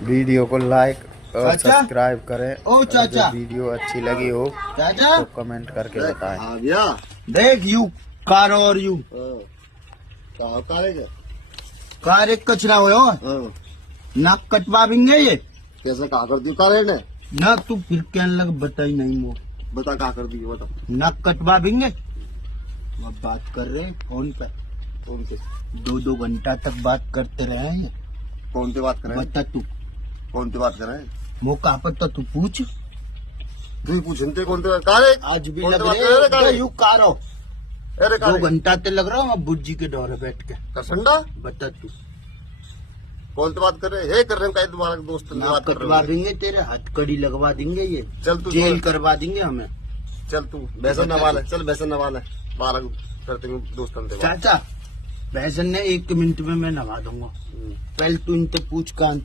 Video को like और चाचा? सब्सक्राइब करें। ओ चाचा। और जो वीडियो अच्छी लगी हो चाचा तो कमेंट करके बताएं। आ गया। देख यू कार और यू कहाँ उतारेगा? कार एक कचरा हो नाक कटवाएंगे ये कैसे कहा कर दी उतारे ने? ना तू फिर कहने लग बताई नहीं वो बता कहा कर दी बता। नाक कटवाएंगे। अब बात कर रहे हैं फोन पे कौन से 2-2 घंटा तक बात करते रहे हैं। कौन से बात कर रहे हैं? बता तू कौन से बात कर रहे हैं? मौका पर तो तू पूछ। तू ही पूछते कौन से कारे? आज भी कौन लग से बात रहे कर रहे हैं हैं? यू कारो अरे 2 घंटा ते लग रहा हूँ बुज्जी के डोरे बैठ के। कसंडा बता तू कौन से बात कर रहे हैं? कर रहे हैं कहीं तुम्हारा दोस्त से नाक बात कर कटवा रहे हैं? देंगे तेरे हथकड़ी लगवा देंगे ये चल तू जेल करवा देंगे हमें। चल तू बेसन नवाल है। चल बेसन नवाल है 12 करते हैं दोस्त अंते चाचा भैंसन ने 1 मिनट में मैं नवा दूंगा। पहले तू इनसे पूछ कहाँ